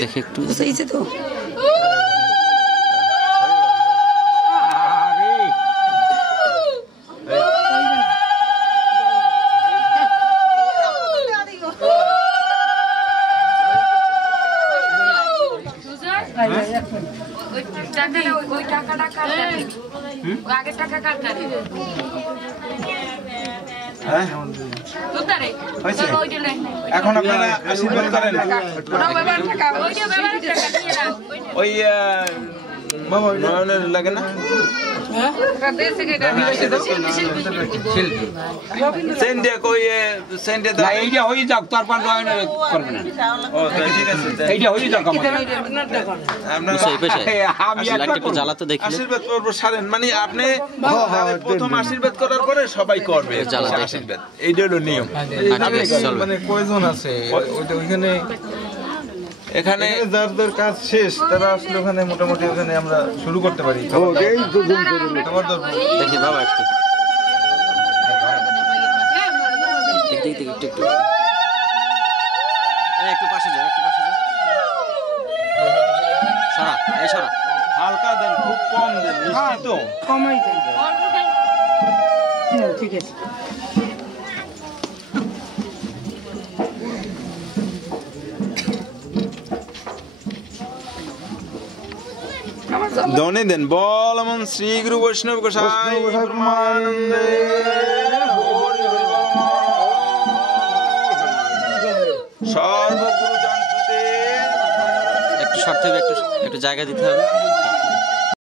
দেখে একটু বুঝাইছে তো এখন আপনারা আশীর্বাদ করেন ওই নয়নের লাগে না সেন্ডে কই সেন্ডে না এইটা হই যাক তারপর নয়নের করবে না ও ঠিক আছে এইটা হই যাক আপনারা এই পেশে লাইট একটু জ্বালাতে দেখি আশীর্বাদ করব সারেন মানে আপনি প্রথম আশীর্বাদ করার পরে সবাই করবে আশীর্বাদ এইটা হলো নিয়ম মানে কয়জন আছে ওইখানে এখানে যার যার কাজ শেষ তারা আসলে ওখানে মোটামুটি ওখানে আমরা শুরু করতে পারি দেখি বাবা একটু দেখি একটু একটু একটু পাশে যাও সরা এই সরা হালকা দেন খুব কম দেন মিষ্টি তো কমাই দেন ঠিক আছে ধ্বনি দেন বলমন শ্রী গুরু বৈষ্ণব গোসাই ব্রহ্মানন্দে সর্বগুরু যন্ত্রতে একটু শর্ট থেকে একটু জায়গা দিতে হবে